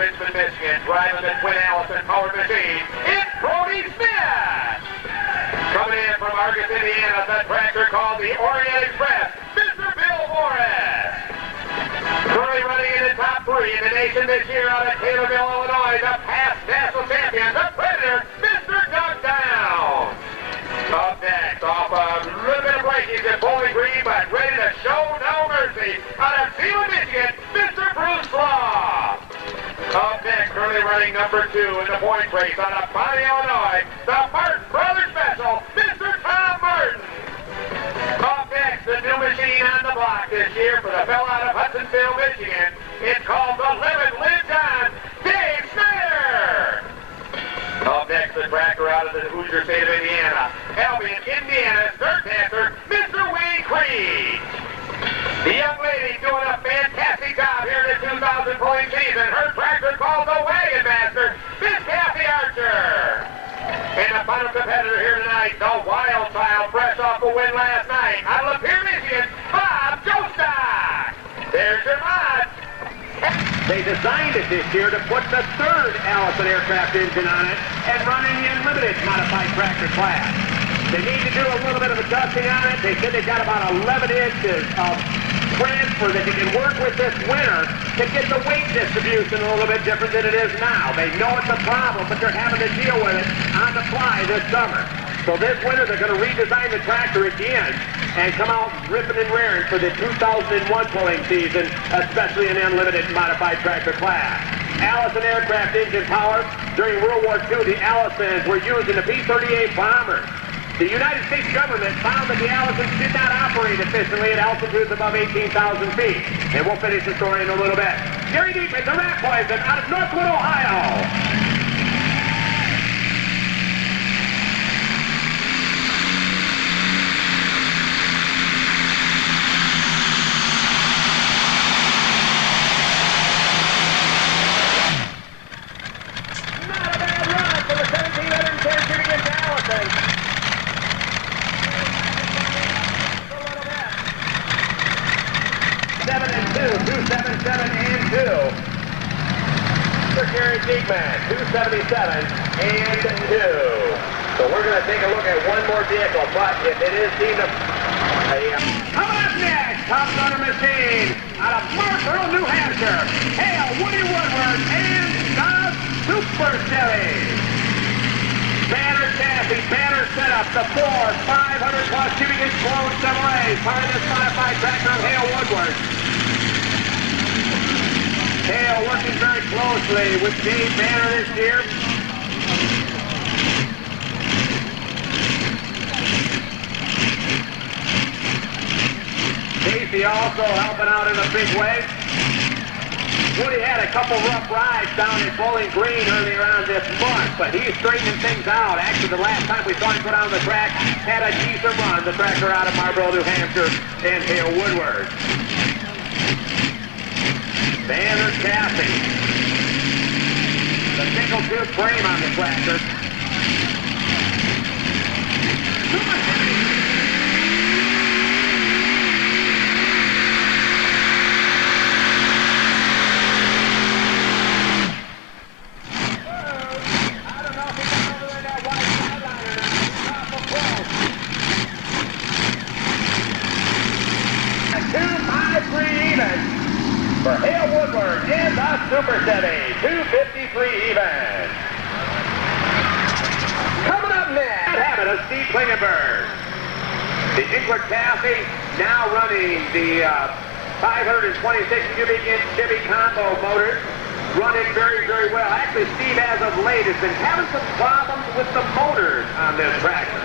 Richmond, Michigan, driving the twin Allison powered machine, it's Brody Smith. Coming in from Argus, Indiana, the tractor called the Orient Express, Mr. Bill Morris. Currently running in the top 3 in the nation this year out of Taylorville, Illinois, the past national champion, the Predator, Mr. Doug Downs. Up next, off a little bit of breakage at Bowling Green, but ready to show no mercy out of Zeeland, Michigan, Mr. Bruce Law. Up next, currently running number 2 in the point race out of Bonnie, Illinois, the Martin Brothers Special, Mr. Tom Martin. Up next, the new machine on the block this year for the fella out of Hudsonville, Michigan. It's called the Lemon Lid John, Dave Snyder. Up next, the tracker out of the Hoosier state of Indiana, Albion, Indiana's third dancer, Mr. Wayne Creed. The young lady doing a fantastic job here in the 2000 pulling season. Her tractor called the Wagon Master, Miss Kathy Archer. And the final competitor here tonight, the WildChild, fresh off a win last night out of Lapeer, Michigan, Bob Jostock. There's your odds. They designed it this year to put the third Allison aircraft engine on it and run in the unlimited modified tractor class. They need to do a little bit of adjusting on it. They said they've got about 11 inches of transfer that they can work with this winter to get the weight distribution a little bit different than it is now. They know it's a problem, but they're having to deal with it on the fly this summer. So this winter they're going to redesign the tractor again and come out ripping and raring for the 2001 pulling season, especially in the unlimited modified tractor class. Allison aircraft engine power. During World War II, the Allisons were used in the P-38 bombers. The United States government found that the Allisons did not operate efficiently at altitudes above 18,000 feet. And we'll finish the story in a little bit. Gary Deepman, the Rat Poison, out of Northwood, Ohio. Gary Deepman, 277 and 2. So we're going to take a look at one more vehicle, but if it is deemed coming up next, Top Gunner Machine out of Marlboro, New Hampshire. Hail Woody Woodward and the Super Series. Banner chassis, banner setup, the 500 plus cubic inch clone Chevrolets, part of this modified tractor of Hail Woodward. Hale working very closely with Dave Banner this year. Casey also helping out in a big way. Woody had a couple rough rides down in Bowling Green earlier on this month, but he's straightening things out. Actually, the last time we saw him go down the track, had a decent run. The tractor out of Marlboro, New Hampshire, and Hale Woodward. Banner chassis. The single tube frame on the tractor. I don't know if he got over in that white sideline or not. Top of close. 2-5-3 even. For Hale Woodward in the Super Series, 253 even. Coming up next, having a Steve Klingenberg. The Inwood chassis now running the 526 cubic inch Chevy combo motors, running very, very well. Actually, Steve, as of late, has been having some problems with the motors on this tractor.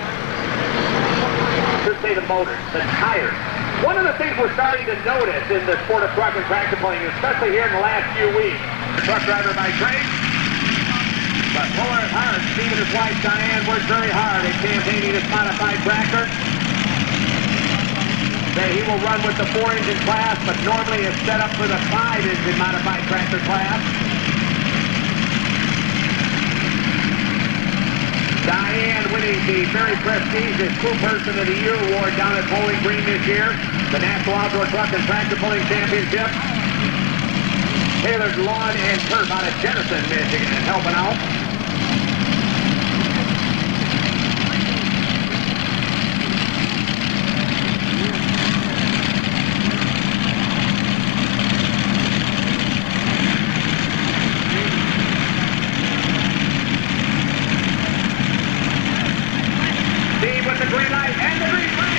Should say the motors, the tires. One of the things we're starting to notice in the sport of truck and tractor pulling, especially here in the last few weeks, truck driver by trade, but pulling it hard. Steve and his wife Diane worked very hard at campaigning this modified tractor. That he will run with the 4-engine class, but normally is set up for the 5-engine modified tractor class. Diane winning the very prestigious Crew Person of the Year award down at Bowling Green this year, the National Outdoor Truck and Tractor Pulling Championship. Tailored Lawn and Turf out of Jenison, Michigan, helping out. Steve with the green light and the green flag.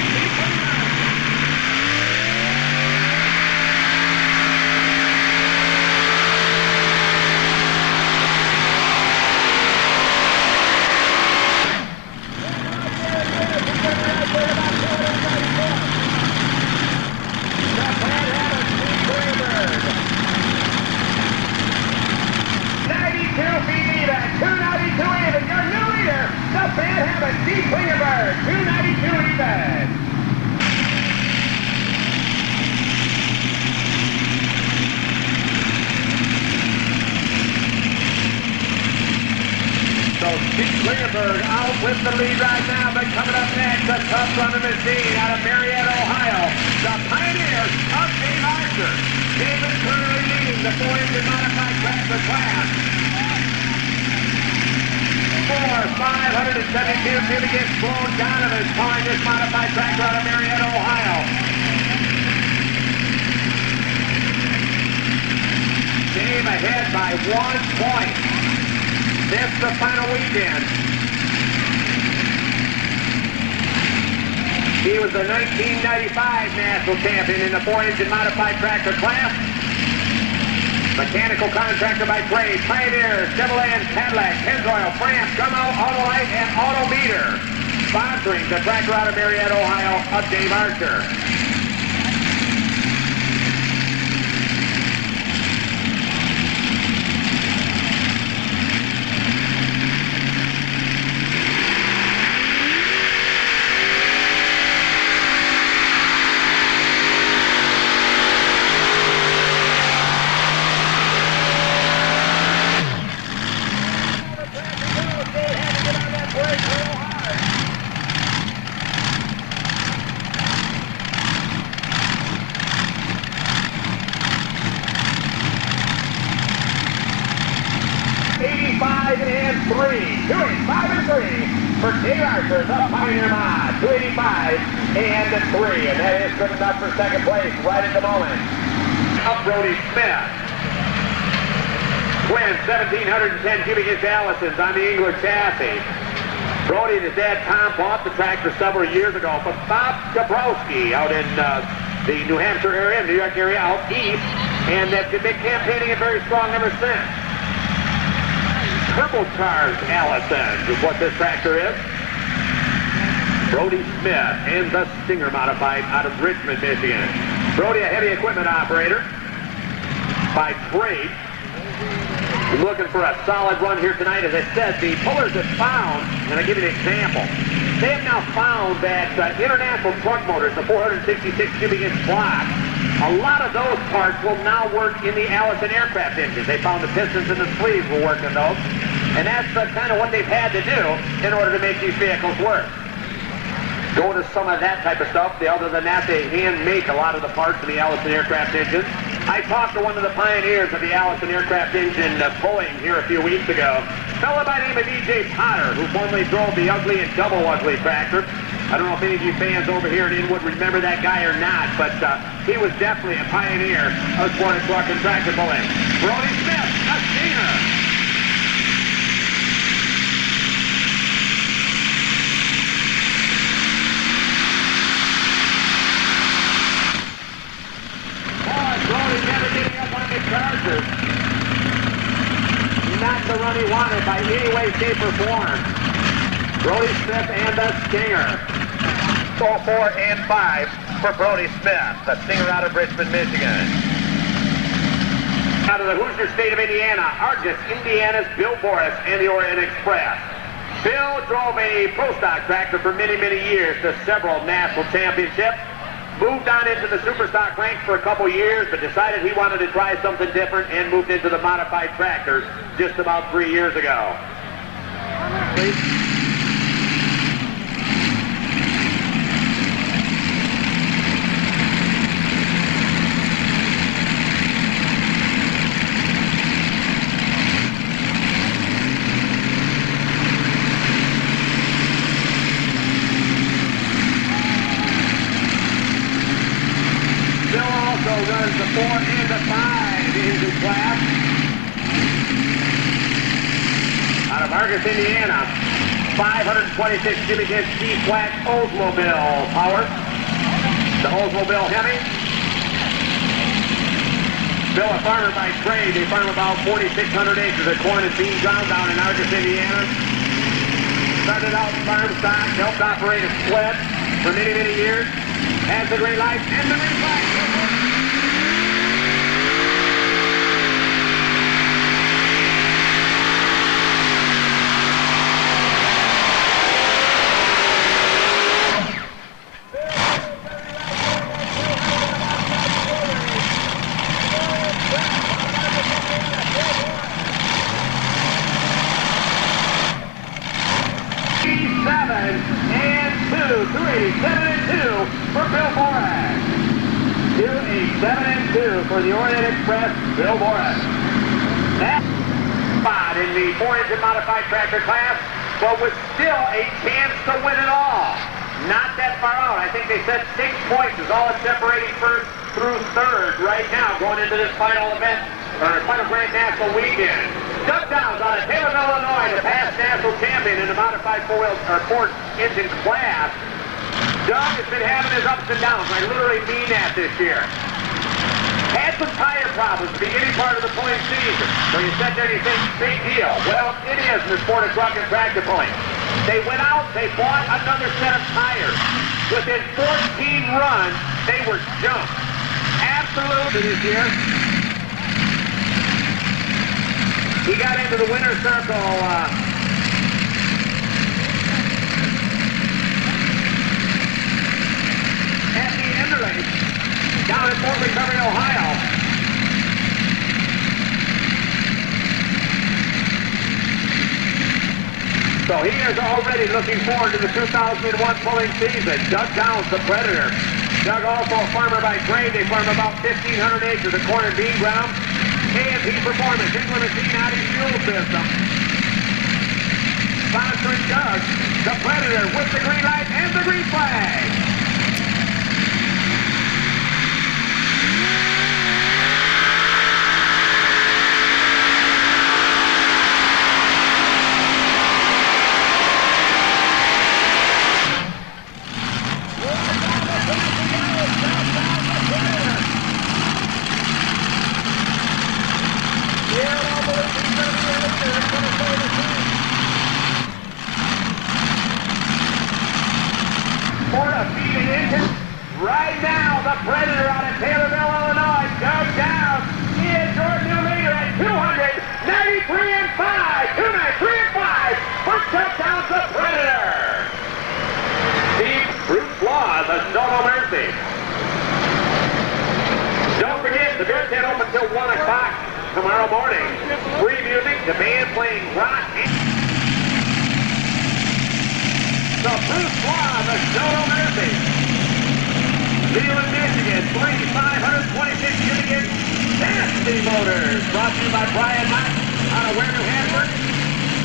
Klingenberg out with the lead right now, but coming up next, a tough running machine out of Marietta, Ohio. The Pioneers of Dave Archer. David currently leading the 4-engine modified tractor class. 572 cubic inch Sloan Donovan calling this modified tractor out of Marietta, Ohio. Dave ahead by 1 point. This the final weekend. He was the 1995 national champion in the 4-engine modified tractor class. Mechanical contractor by trade, Pioneer, Chevrolet and Cadillac, Pennzoil, France, Gummel, Autolite, and Autometer. Sponsoring the tractor out of Marietta, Ohio, of Dave Archer. For Dave Archer, the Pioneer Mod, 285 and 3, and that is good enough for second place right at the moment. Up Brody Smith. Twin 1,710 cubic inch Allisons on the Inwood chassis. Brody and his dad Tom bought the tractor several years ago from Bob Dabrowski out in the New Hampshire area, New York area out east, and they've been campaigning it very strong ever since. Turbocharged Allison is what this tractor is. Brody Smith and the Stinger modified out of Richmond, Michigan. Brody, a heavy equipment operator by trade. Looking for a solid run here tonight. As I said, the pullers have found, and I'll give you an example. They have now found that international truck motors, the 466 cubic inch block, a lot of those parts will now work in the Allison aircraft engines. They found the pistons and the sleeves will work in those. And that's kind of what they've had to do in order to make these vehicles work. Go to some of that type of stuff. Other than that, they hand make a lot of the parts in the Allison aircraft engines. I talked to one of the pioneers of the Allison aircraft engine pulling here a few weeks ago. A fellow by the name of E.J. Potter, who formerly drove the ugly and double ugly tractor. I don't know if any of you fans over here in Inwood remember that guy or not, but he was definitely a pioneer of sport truck and tractor pulling. Brody Smith, a Stinger. Brody never getting up on the Chargers. Not the run he wanted by any way, shape, or form. Brody Smith and the Stinger. So 4 and 5 for Brody Smith, the Stinger out of Richmond, Michigan. Out of the Hoosier state of Indiana, Argus, Indiana's Bill Boris and the Orient Express. Bill drove a pro stock tractor for many, many years to several national championships. Moved on into the super stock ranks for a couple years, but decided he wanted to try something different and moved into the modified tractors just about 3 years ago. Please. class. Out of Argus, Indiana, 526 cubic inch C-flat Oldsmobile power. The Oldsmobile Hemi. Bill, a farmer by trade. They farm about 4,600 acres of corn and bean ground down in Argus, Indiana. Started out in farm stock, helped operate a sled for many, many years. Has the green light and the green flag. For Bill Borak. 2-7-2 for the Orient Express, Bill Borak. That spot in the 4-engine modified tractor class, but with still a chance to win it all. Not that far out. I think they said 6 points is all it's separating first through third right now going into this final event, or final Grand National weekend. Doug Downs out of Taylorville, Illinois, the past national champion in the modified 4-engine class. Doug has been having his ups and downs. I literally mean that this year. Had some tire problems at the beginning part of the point season. So you said there, you think, big deal. Well, it is in the sport of truck and tractor pulling. They went out, they bought another set of tires. Within 14 runs, they were jumped. Absolutely this year. He got into the winner's circle at the end of the race down in Fort Recovery, Ohio. So he is already looking forward to the 2001 pulling season. Doug Downs, the Predator. Doug also a farmer by trade. They farm about 1,500 acres of corn and bean ground. A&P Performance, Inwood Machine out fuel system. Sponsoring Doug, the Predator, with the green light and the green flag. Right now, the Predator out of Taylorville, Illinois, Doug Downs. He is your new leader at 293 and 5. 293 and 5 for Doug Downs, the Predator. Steve Bruce Law, the Snow No Mercy. Don't forget, the beer tent open until 1 o'clock tomorrow morning. Free music, the band playing rock. So Bruce Law, the Snow No Mercy. Leland, Michigan, 3,526 cubic inch Nasty Motors. Brought to you by Brian Mott out of Ware, New Hampshire.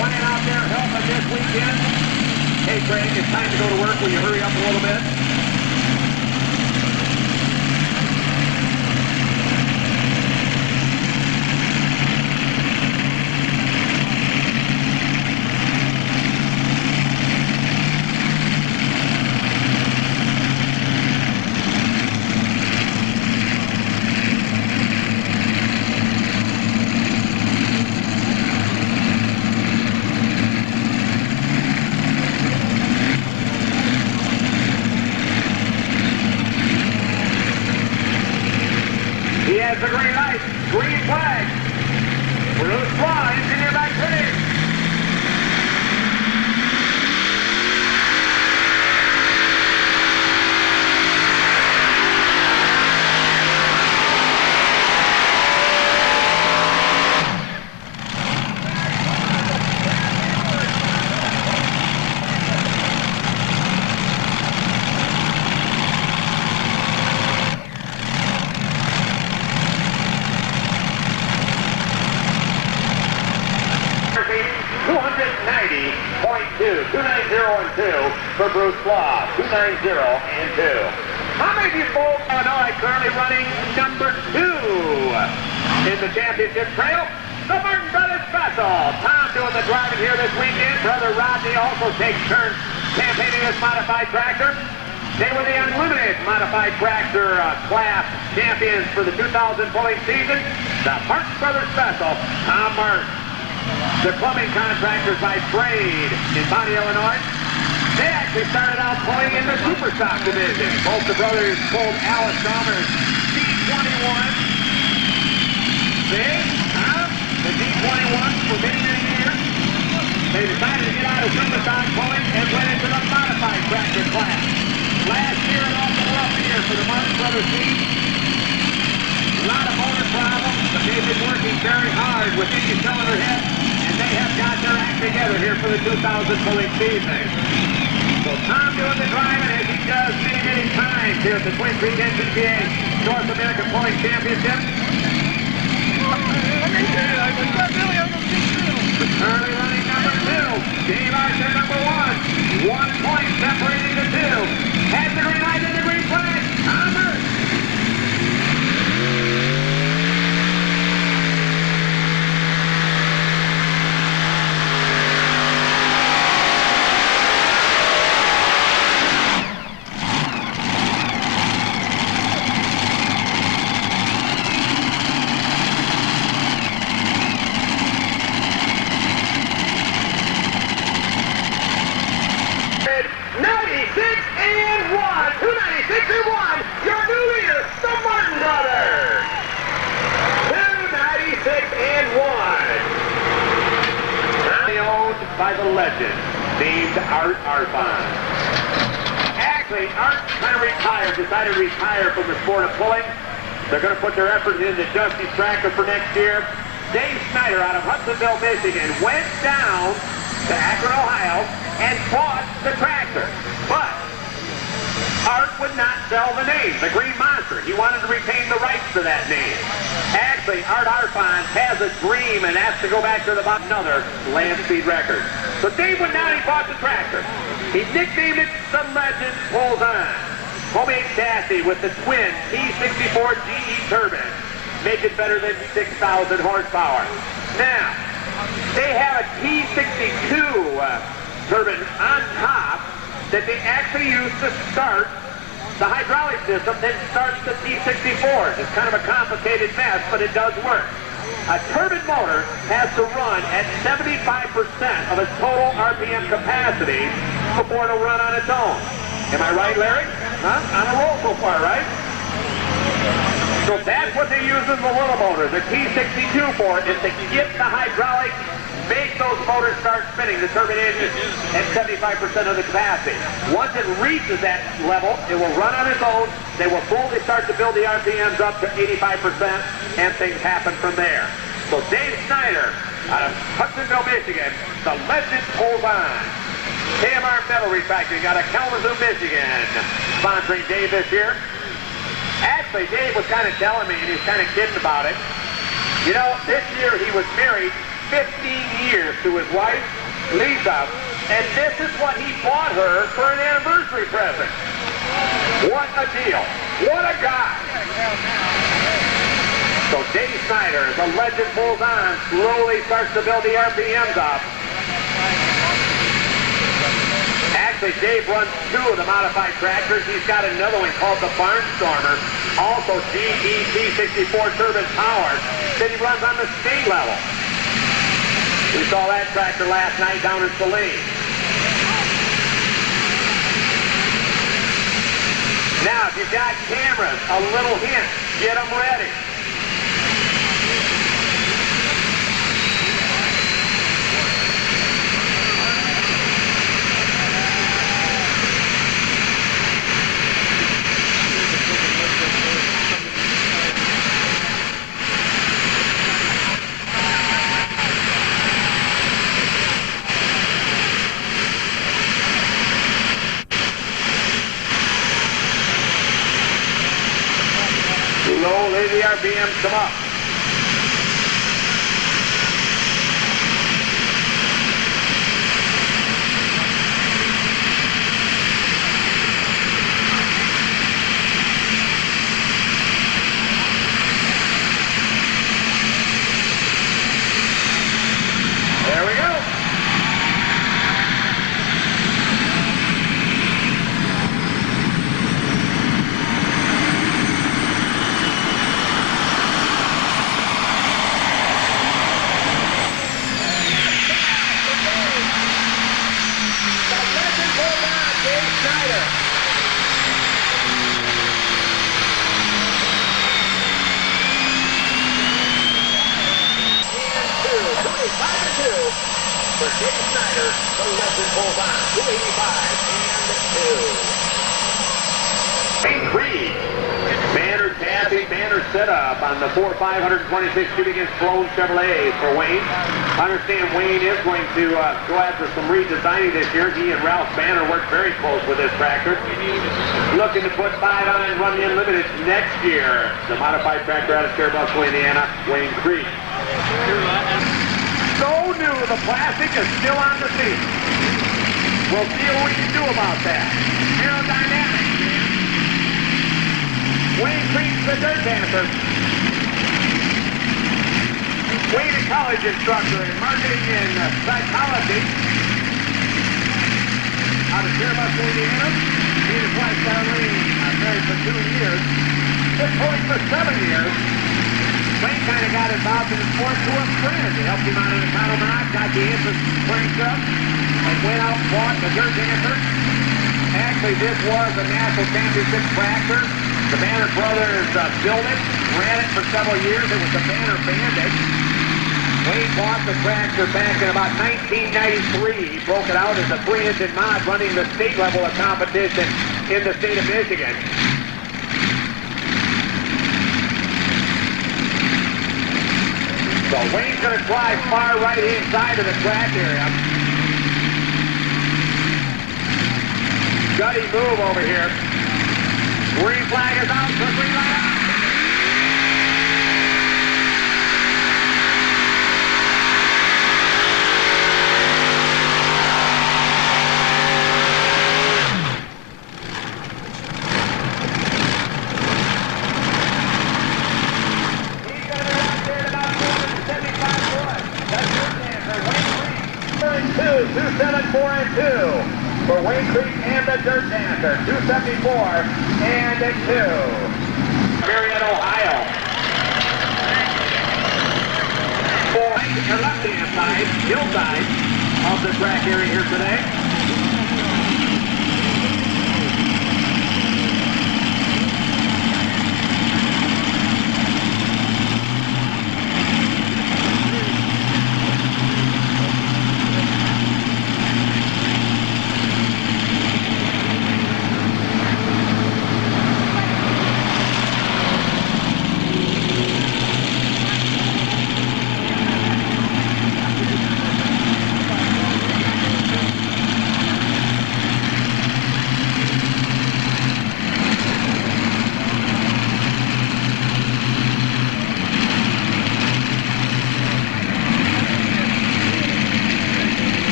Running out there helping this weekend. Hey, Craig, it's time to go to work. Will you hurry up a little bit? He has the green light, green flag. Bruce Law, engineer by Craig. For Bruce Law, 290 and 2. How many of you folks know I'm currently running number 2 in the championship trail, the Martin Brothers Special. Tom doing the driving here this weekend. Brother Rodney also takes turns campaigning this modified tractor. They were the Unlimited Modified Tractor class champions for the 2000 pulling season. The Martin Brothers Special, Tom Martin. The plumbing contractors by trade in Bonnie, Illinois. They actually started out pulling in the Superstock division. Both the brothers pulled Alice Dahmer's D21. See? The D21 for many, many years. They decided to get out of Superstock pulling and went into the modified tractor class. Last year, an awful rough year for the Martin Brothers team. A lot of motor problems, but they've been working very hard with each cylinder head, and they have got their act together here for the 2000 pulling season. So Tom doing the driving as he does many, many times here at the Twin Creek NTPA North American Pulling Championship. Early running number 2. Dave Archer number 1. 1 point separating the two. Has the green light and the green flag. Hammer. By the legend named Art Arfon. Actually, Art kind of retired, decided to retire from the sport of pulling. They're going to put their effort into Justy's tractor for next year. Dave Snyder out of Hudsonville, Michigan, went down to Akron, Ohio, and bought the tractor. But Art would not sell the name, the Green Monster. He wanted to retain the rights to that name. Actually, Art Arfon has a dream and has to go back to another land speed record. So Dave went down, he bought the tractor. He nicknamed it the Legend Pulls On. Homemade chassis with the twin T64 GE turbine. Make it better than 6,000 horsepower. Now, they have a T62 turbine on top that they actually use to start the hydraulic system, then starts the T64. It's kind of a complicated mess, but it does work. A turbine motor has to run at 75% of its total RPM capacity before it'll run on its own. Am I right, Larry? Huh? On a roll so far, right? So that's what they use as the little motor, the T62 for, is to get the hydraulic, make those motors start spinning, the turbine engine, at 75% of the capacity. Once it reaches that level, it will run on its own. They will slowly start to build the RPMs up to 85%, and things happen from there. So Dave Snyder, out of Hudsonville, Michigan, the Legend Pulls On. KMR Metal Recycling out of Kalamazoo, Michigan, sponsoring Dave this year. Actually, Dave was kind of telling me, and he was kind of kidding about it. You know, this year he was married 15 years to his wife, Lisa, and this is what he bought her for an anniversary present. What a deal. What a guy. So Dave Snyder, the Legend Pulls On, slowly starts to build the RPMs up. Actually, Dave runs 2 of the modified tractors. He's got another one called the Barnstormer, also GET64 turbine powered, that he runs on the state level. We saw that tractor last night down in Saline. Now, if you've got cameras, a little hint, get them ready. Slowly the RPMs come up. for Dave Snyder. The legend pulls on. 285 and 2. Wayne Creed. Banner tapping, banner set up on the 4,526 cubic inch Sloan Chevrolet for Wayne. Understand Wayne is going to go after some redesigning this year. He and Ralph Banner worked very close with this tractor. Looking to put 5 on and run the Unlimited next year. The modified tractor out of Cherubusco, Indiana, Wayne Creed. So new, the plastic is still on the seat. We'll see what we can do about that. Aerodynamics. Wayne Creed's the Dirt Dancer. Wayne, a college instructor in marketing and psychology. Out of Cherubusco, Indiana. He and his wife, Darlene, married for 2 years. Been pulling for 7 years. Wayne kind of got involved in the sport to a friend. He helped him out in the title knock, got the interest cranked up, and went out and bought the Dirt Dancer. Actually, this was a national championship tractor. The Banner brothers built it, ran it for several years. It was the Banner Bandit. Wayne bought the tractor back in about 1993. He broke it out as a 3-engine mod running the state level of competition in the state of Michigan. So Wayne's going to try far right-hand side of the track area. Gutty move over here. Green flag is out. The green light out. He's going to be out there at about 275 foot. That's your answer. Wayne Creed. 4 and 2. 274 and 2. For Wayne Creed and the Dirt Dancer, 274 and 2. Marion, Ohio. For your left-hand side, hillside of the track area here today.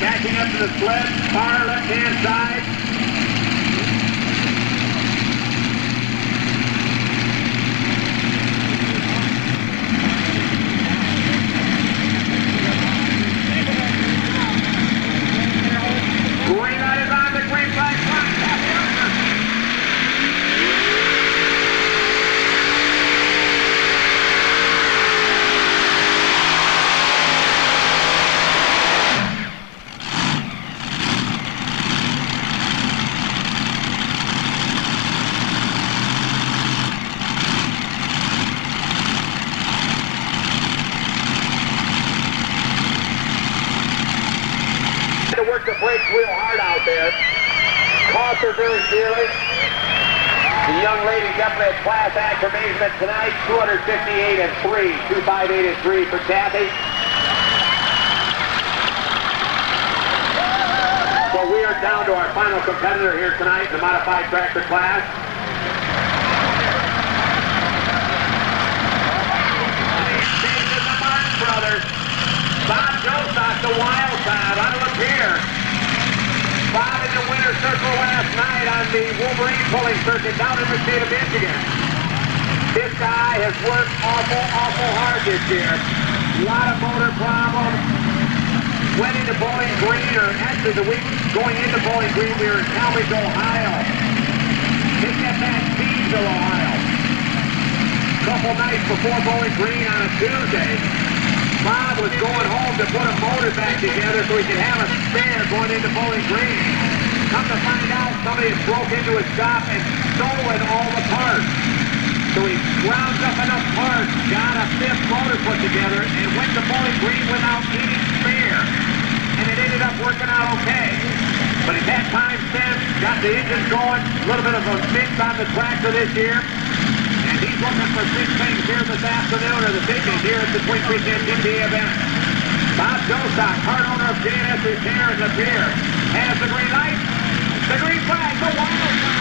Backing up to the sled, far left-hand side. Green light is on, the green flag flies. Work the brakes real hard out there. Cost her very dearly. The young lady definitely a class act for amazement tonight. 258 and 3. 258 and 3 for Kathy. So we are down to our final competitor here tonight in the modified tractor class. These are the Martin brothers. Bob Jostock, the WildChild. On look here. Bob in the winner's circle last night on the Wolverine pulling circuit down in the state of Michigan. This guy has worked awful hard this year. A lot of motor problems. Went into Bowling Green, or actually the week going into Bowling Green, we were in Talmadge, Ohio. They get back Steamsville, Ohio. Couple nights before Bowling Green on a Tuesday. Bob was going home to put a motor back together so he could have a spare going into Bowling Green. Come to find out, somebody had broke into his shop and stolen all the parts. So he ground up enough parts, got a fifth motor put together, and went to Bowling Green without any spare. And it ended up working out okay. But he's had time since, got the engine going, a little bit of a mix on the tractor this year. And he's looking for big things here this afternoon or this evening here at the Twin Creek NTPA event. Bob Jostock, part owner of J&S Repair and Repair, has the green light, the green flag, the WildChild.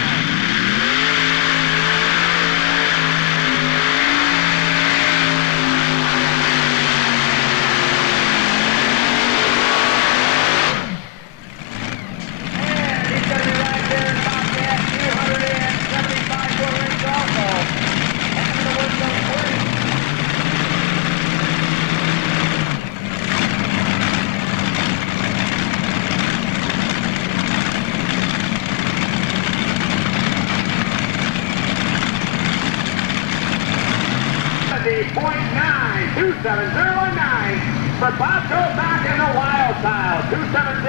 .92719 for Bob Jostock and the WildChild, 270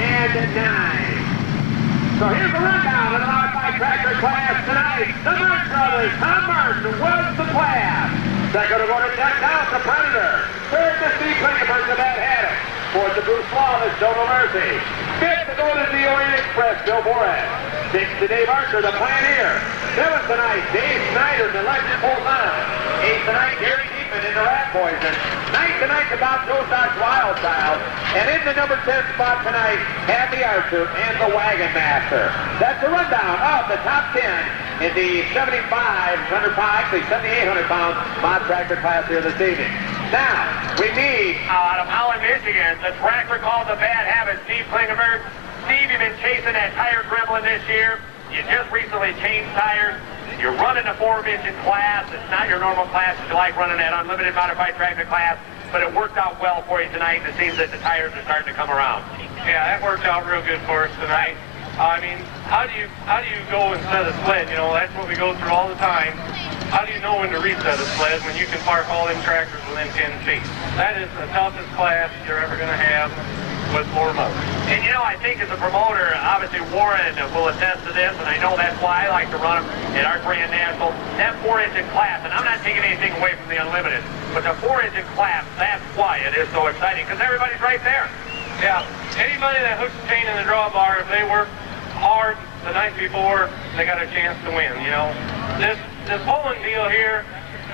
and 9. So here's the rundown of the modified tractor class tonight. The Martin brothers, Tom Martin was the class. Second to go to Jack House, the Predator. Third to Steve Klingenberg, the Bad Habit. Fourth to Bruce Lawless, Joe Mercy. Fifth to go to the Orient Express, Bill Borat. Sixth to Dave Archer, the Pioneer. Seventh tonight, Dave Snyder, the Legend Holds On. Eighth tonight, Gary Deepman in the Rat Poison. Ninth tonight, the Bob Jostock WildChild. And in the number 10 spot tonight, Happy Archer and the Wagon Master. That's the rundown of the top 10 in the 7,500 pound, actually 7,800 pound mod tractor class here this evening. Now, we meet out of Holland, Michigan, the tractor called the Bad Habit, Steve Klingenberg. Steve, you've been chasing that tire gremlin this year. You just recently changed tires. You're running a 4-engine class. It's not your normal class. You like running that unlimited modified tractor class, but it worked out well for you tonight. It seems that the tires are starting to come around. Yeah, that worked out real good for us tonight. I mean, how do you go and set a sled? You know, that's what we go through all the time. How do you know when to reset a sled when you can park all them tractors within 10 feet? That is the toughest class you're ever going to have with floor motors. And you know, I think as a promoter, obviously Warren will attest to this, and I know that's why I like to run them at our Grand National. That 4-engine class, and I'm not taking anything away from the Unlimited, but the 4-engine class, that's why it is so exciting, because everybody's right there. Yeah, anybody that hooks the chain in the drawbar, if they work hard the night before, they got a chance to win, you know. This bowling deal here,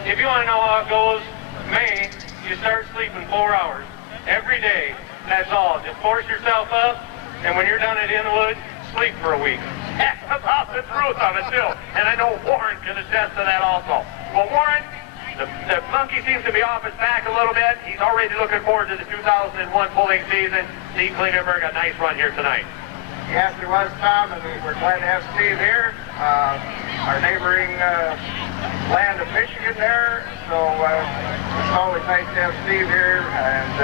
if you want to know how it goes, May, you start sleeping 4 hours every day. That's all. Just force yourself up, and when you're done at Inwood, sleep for a week. That's about the truth of it, too. And I know Warren can attest to that also. Well, Warren, the monkey seems to be off his back a little bit. He's already looking forward to the 2001 pulling season. Steve Klingenberg, a nice run here tonight. Yes, there was, Tom, and we're glad to have Steve here. Our neighboring land of Michigan there, so it's always nice to have Steve here, and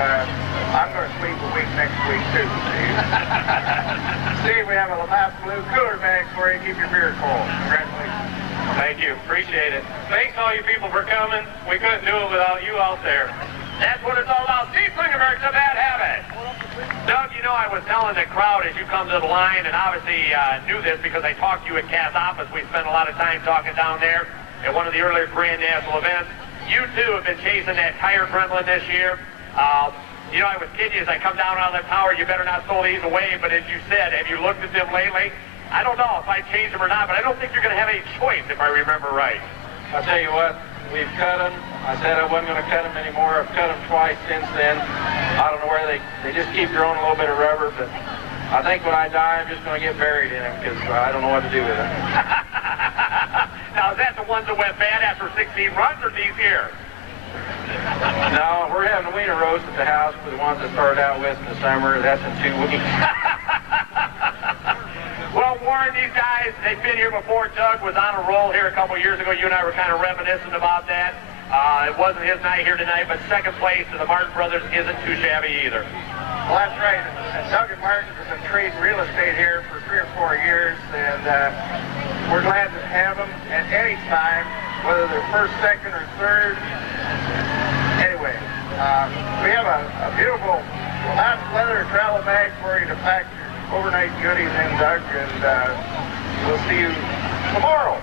I'm going to sleep a week next week too, Steve. Steve, we have a last blue cooler bag for you to keep your beer cold. Congratulations. Thank you. Appreciate it. Thanks all you people for coming. We couldn't do it without you out there. That's what it's all about. Steve Klingenberg's a Bad Habit. Doug, you know, I was telling the crowd as you come to the line, and obviously knew this because I talked to you at Cass office. We spent a lot of time talking down there at one of the earlier Grand National events. You, too, have been chasing that tire gremlin this year. You know, I was kidding you as I come down out of the tower, you better not throw these away, but as you said, have you looked at them lately? I don't know if I change them or not, but I don't think you're going to have any choice, if I remember right. I'll tell you what, we've cut them. I said I wasn't going to cut them anymore. I've cut them twice since then. I don't know where they just keep growing a little bit of rubber, but I think when I die, I'm just going to get buried in them because I don't know what to do with them. Now, is that the ones that went bad after 16 runs, or these here? No, we're having a wiener roast at the house for the ones that started out with in the summer. That's in 2 weeks. Well, Warren, these guys, they've been here before. Doug was on a roll here a couple years ago. You and I were kind of reminiscent about that. It wasn't his night here tonight, but second place to the Martin brothers isn't too shabby either. Well, that's right. Doug and Martin have been trading real estate here for 3 or 4 years, and we're glad to have them at any time, whether they're first, second, or third. Anyway, pack your overnight goodies in, Doug, and we'll see you tomorrow.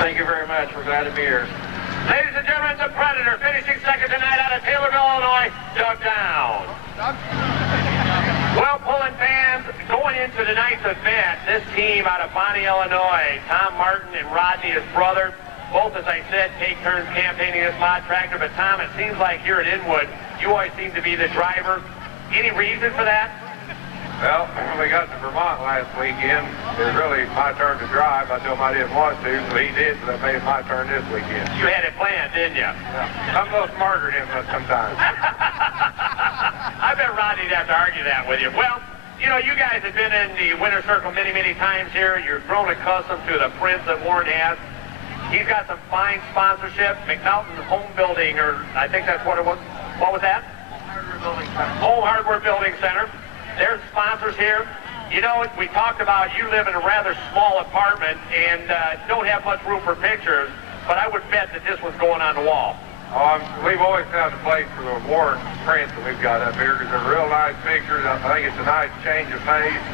Thank you very much. We're glad to be here. Ladies and gentlemen, the Predator finishing second tonight out of Taylorville, Illinois, Doug Down. Well, Pulling fans, going into tonight's event, this team out of Bonnie, Illinois, Tom Martin and Rodney, his brother, both, as I said, take turns campaigning this mod tractor. But Tom, it seems like here at Inwood, you always seem to be the driver. Any reason for that? Well, when we got to Vermont last weekend, it was really my turn to drive. I told him I didn't want to, so he did, so that made it my turn this weekend. You had it planned, didn't you? Yeah. I'm a little smarter than him sometimes. I bet Rodney'd have to argue that with you. Well, you know, you guys have been in the winner's circle many, many times here. You're grown accustomed to the prints that Warren has. He's got some fine sponsorship. McNaughton Home Building, or I think that's what it was. What was that? Home Hardware Building Center. There's sponsors here. You know, we talked about you live in a rather small apartment and don't have much room for pictures, but I would bet that this one's going on the wall. We've always found a place for the Warren prints that we've got up here because they're real nice pictures. I think it's a nice change of pace.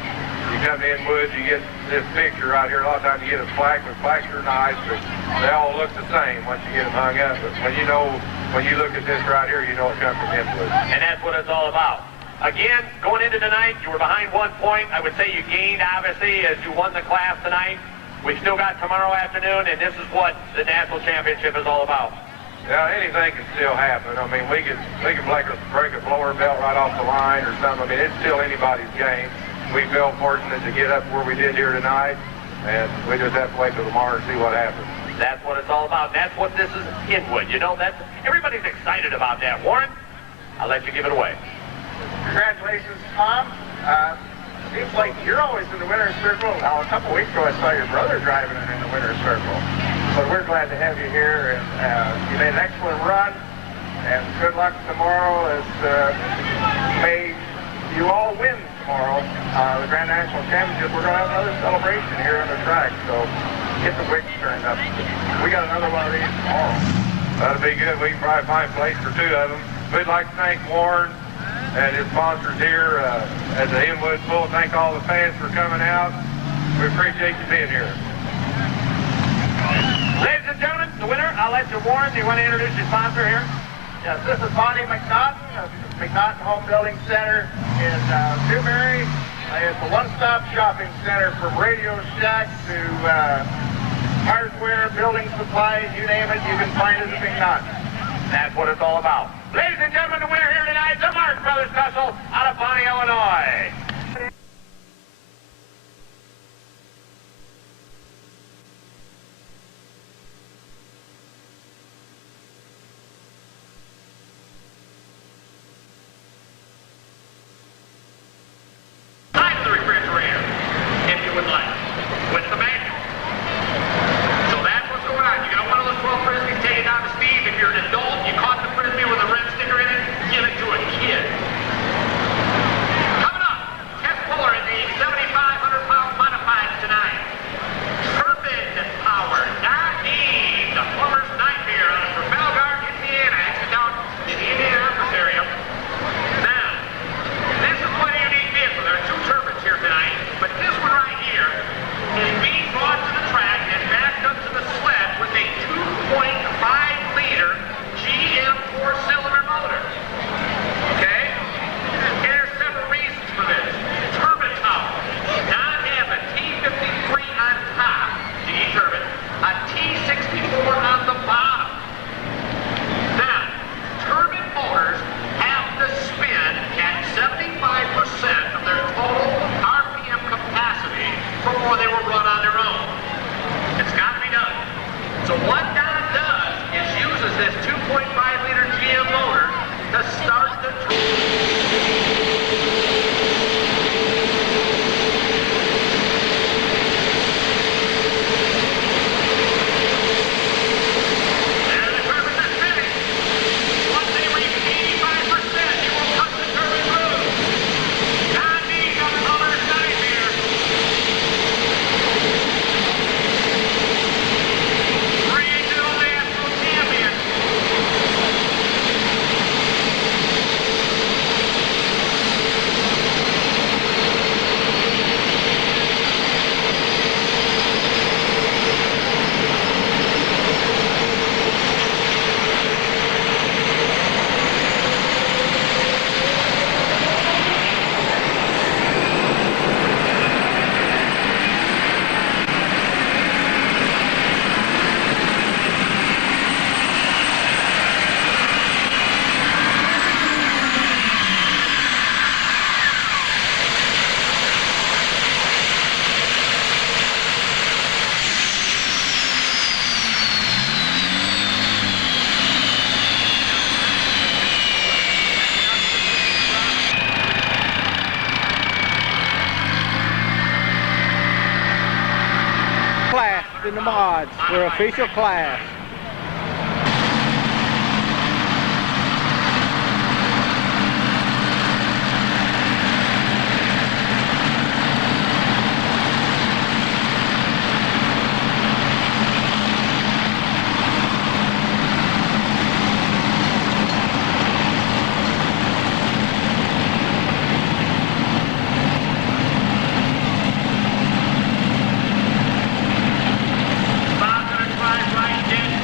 You come to Inwood, you get this picture right here. A lot of times you get a plaque, but plaques are nice, but they all look the same once you get them hung up. But when you look at this right here, you know it comes from Inwood. And that's what it's all about. Again, going into tonight, you were behind 1 point. I would say you gained, obviously, as you won the class tonight. We've still got tomorrow afternoon, and this is what the national championship is all about. Yeah, anything can still happen. I mean, we could break a blower belt right off the line or something. I mean, it's still anybody's game. We felt fortunate to get up where we did here tonight, and we just have to wait till tomorrow and see what happens. That's what it's all about. That's what this is Inwood. You know, everybody's excited about that. Warren, I'll let you give it away. Congratulations, Tom. Seems like you're always in the winner's circle. Now, a couple weeks ago, I saw your brother driving it in the winner's circle. But we're glad to have you here, and you made an excellent run. And good luck tomorrow as may you all win tomorrow. The Grand National Championship, we're going to have another celebration here on the track. So get the wicks turned up. We got another one of these tomorrow. That'll be good. We can probably find a place for 2 of them. We'd like to thank Warren and his sponsors here at the Inwood Pool. Thank all the fans for coming out. We appreciate you being here. Ladies and gentlemen, the winner, I'll let you, Warren. Do you want to introduce your sponsor here? Yes, this is Bonnie McNaughton of McNaughton Home Building Center in Newberry. It's a one-stop shopping center from Radio Shack to hardware, building supplies, you name it, you can find it at McNaughton. That's what it's all about. Ladies and gentlemen, the winner here tonight, the Martin Brothers Tussle out of Bonnie, Illinois. Side of the refrigerator, if you would like, with the manual. So that's what's going on. You got one of those 12 frisbees, take it down to Steve. If you're an adult, you caught the frisbee with a red sticker in it, give it to a kid. Coming up, the mods for official class. Bob's gonna try right in.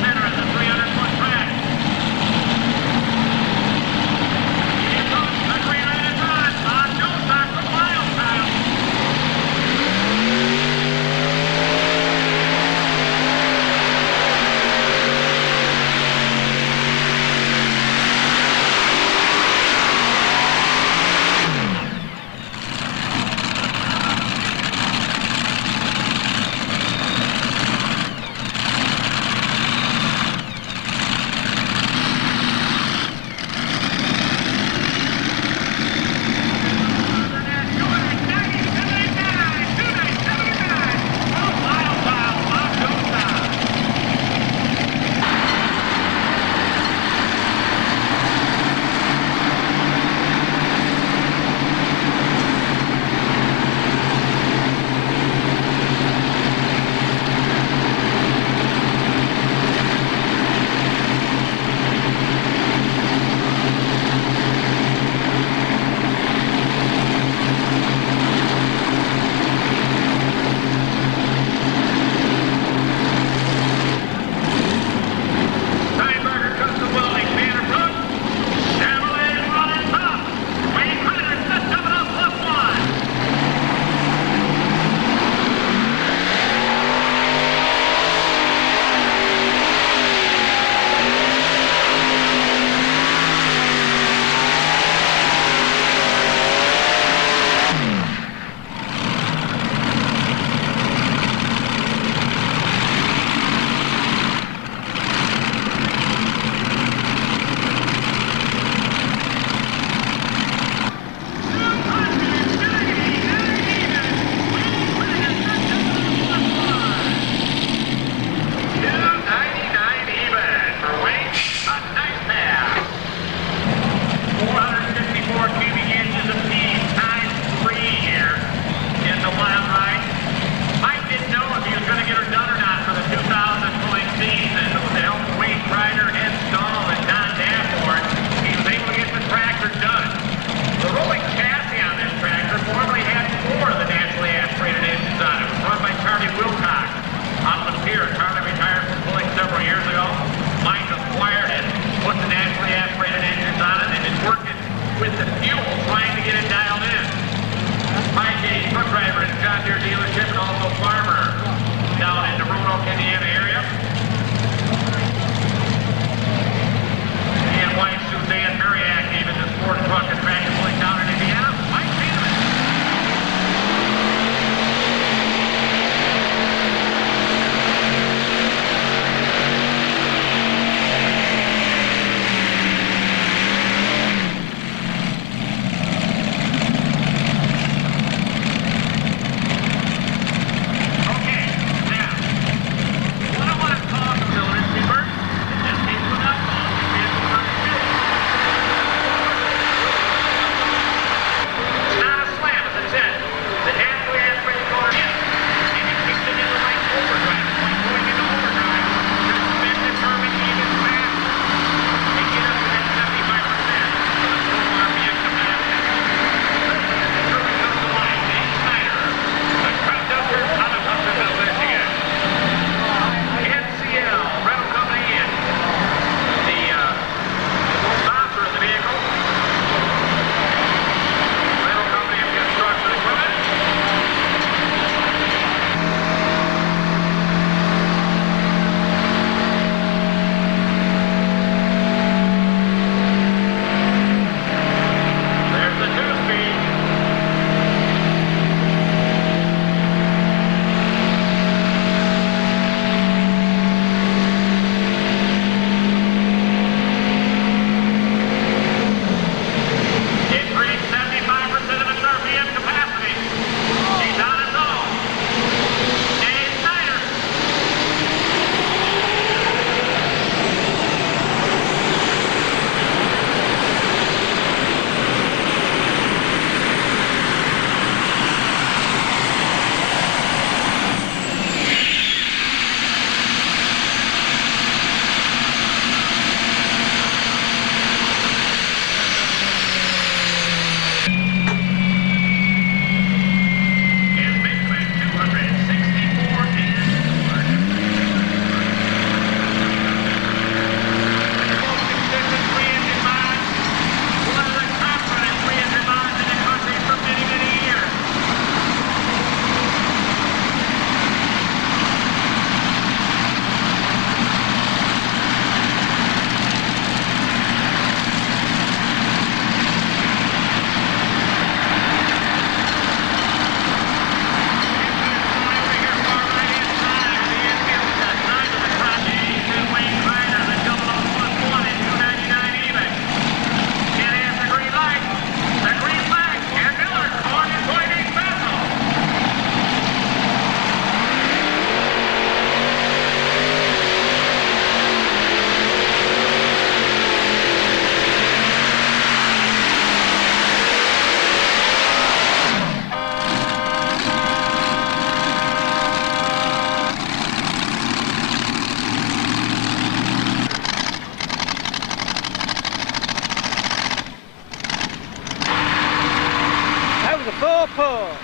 pull.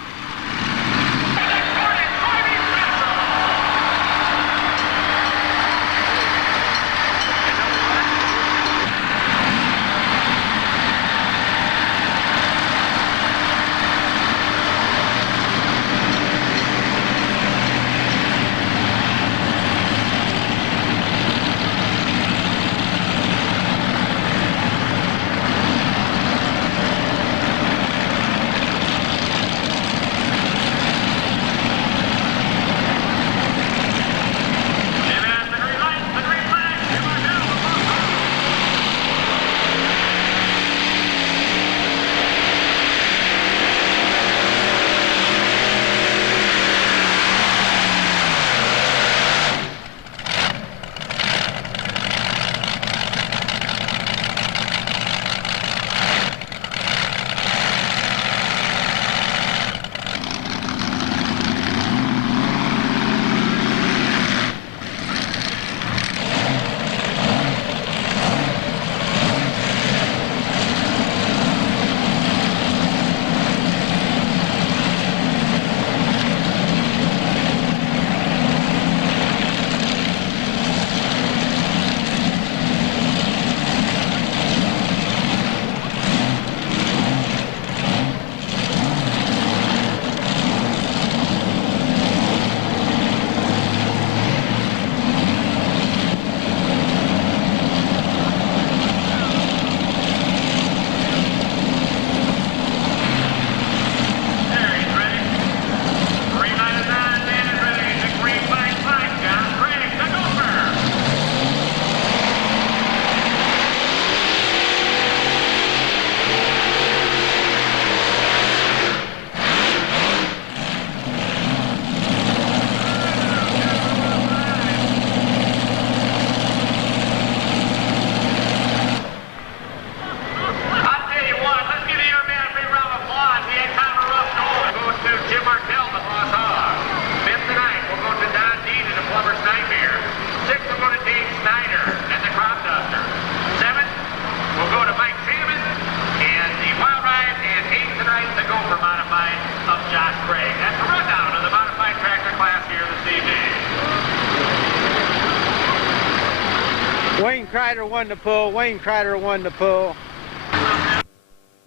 Wayne Crider won the pull. Wayne Crider won the pull.